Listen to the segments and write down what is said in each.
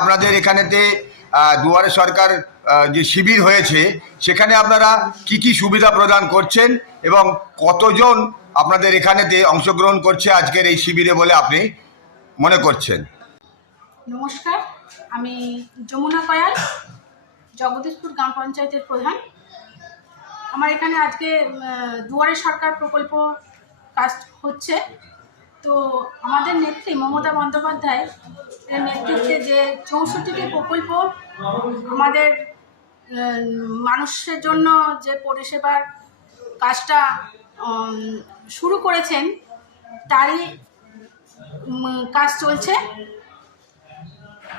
আপনাদের এখানেতে দুয়ারে সরকার যে শিবির হয়েছে, সেখানে আপনারা কি কি সুবিধা প্রদান করছেন এবং কতজন আপনাদের এখানেতে অংশগ্রহণ করছে আজকের এই শিবিরে বলে আপনি মনে করছেন? নমস্কার, আমি যমুনা কয়াল, জগদীশপুর গ্রাম পঞ্চায়েতের প্রধান। আমার এখানে আজকে দুয়ারে সরকার প্রকল্প কাজ হচ্ছে। তো আমাদের নেত্রী মমতা বন্দ্যোপাধ্যায় এর নেতৃত্বে যে চৌষট্টিটি প্রকল্প, আমাদের মানুষের জন্য যে পরিষেবার কাজটা শুরু করেছেন, তারই কাজ চলছে।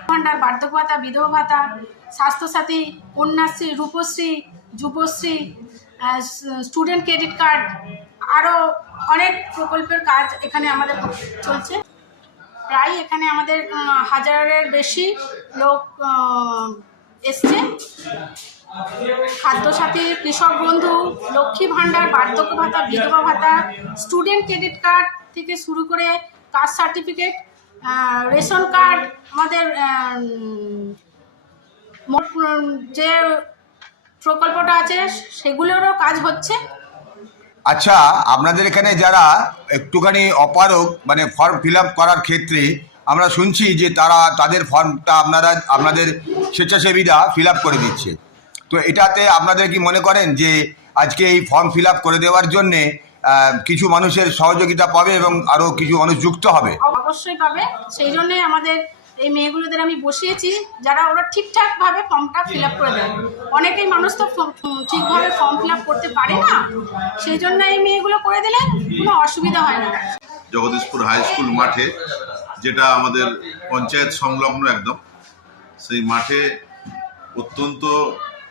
ভাণ্ডার বার্ধক্য ভাতা বিধবা ভাতা Swasthya Sathi, Kanyashree, Rupashree, Yuvashree student credit card, আরও অনেক প্রকল্পের কাজ এখানে আমাদের চলছে। প্রায় এখানে আমাদের হাজারের বেশি লোক এসছে। খাদ্যসাথী, কৃষক বন্ধু, লক্ষ্মী ভাণ্ডার, বার্ধক্য ভাতা, বিধবা ভাতা, স্টুডেন্ট ক্রেডিট কার্ড থেকে শুরু করে কাস্ট সার্টিফিকেট রেশন কার্ড, আমাদের মোট, যে প্রকল্পটা আছে, সেগুলোরও কাজ হচ্ছে। আচ্ছা আপনাদের এখানে যারা একটুখানি অপারক মানে ফর্ম ফিল করার ক্ষেত্রে আমরা শুনছি যে তারা তাদের ফর্মটা আপনারা, আপনাদের স্বেচ্ছাসেবীরা ফিল করে দিচ্ছে। তো এটাতে আপনাদের কি মনে করেন যে আজকে এই ফর্ম ফিল করে দেওয়ার জন্যে কিছু মানুষের সহযোগিতা পাবে এবং আরও কিছু মানুষ যুক্ত হবে? অবশ্যই পাবে। সেই জন্যে আমাদের এই মেয়েগুলোদের আমি বসিয়েছি যারা ওরা ঠিকঠাকভাবে ফর্মটা ফিল আপ করে দেয়। অনেকেই মানুষ তো ঠিকভাবে ফর্ম ফিল আপ করতে পারে না সেই জন্য এই মেয়েগুলো করে দিলে কোনো অসুবিধা হয় না। জগদীশপুর হাই স্কুল মাঠে যেটা আমাদের পঞ্চায়েত সংলগ্ন একদম সেই মাঠে অত্যন্ত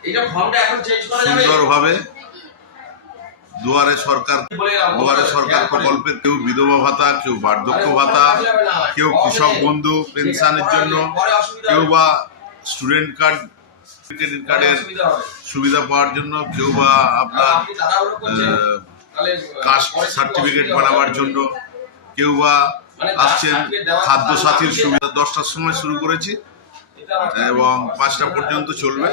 এটা ফর্মটা এখন চেঞ্জ করা যাবে? সুন্দরভাবে দুয়ারে সরকার দুয়ারে সরকার প্রকল্পের কেউ বিধবা ভাতা কেউ বার্ধক্য ভাতা কেউ কৃষক বন্ধু পেনশনের জন্য কেউ বা স্টুডেন্ট কার্ড ক্রেডিট কার্ডের সুবিধা পাওয়ার জন্য কেউ বা আপনার কাস্ট সার্টিফিকেট বানাবার জন্য কেউ বা মানে আসছেন খাদ্য সাথীর সুবিধা দশটার সময় শুরু করেছি। এবং পাঁচটা পর্যন্ত চলবে।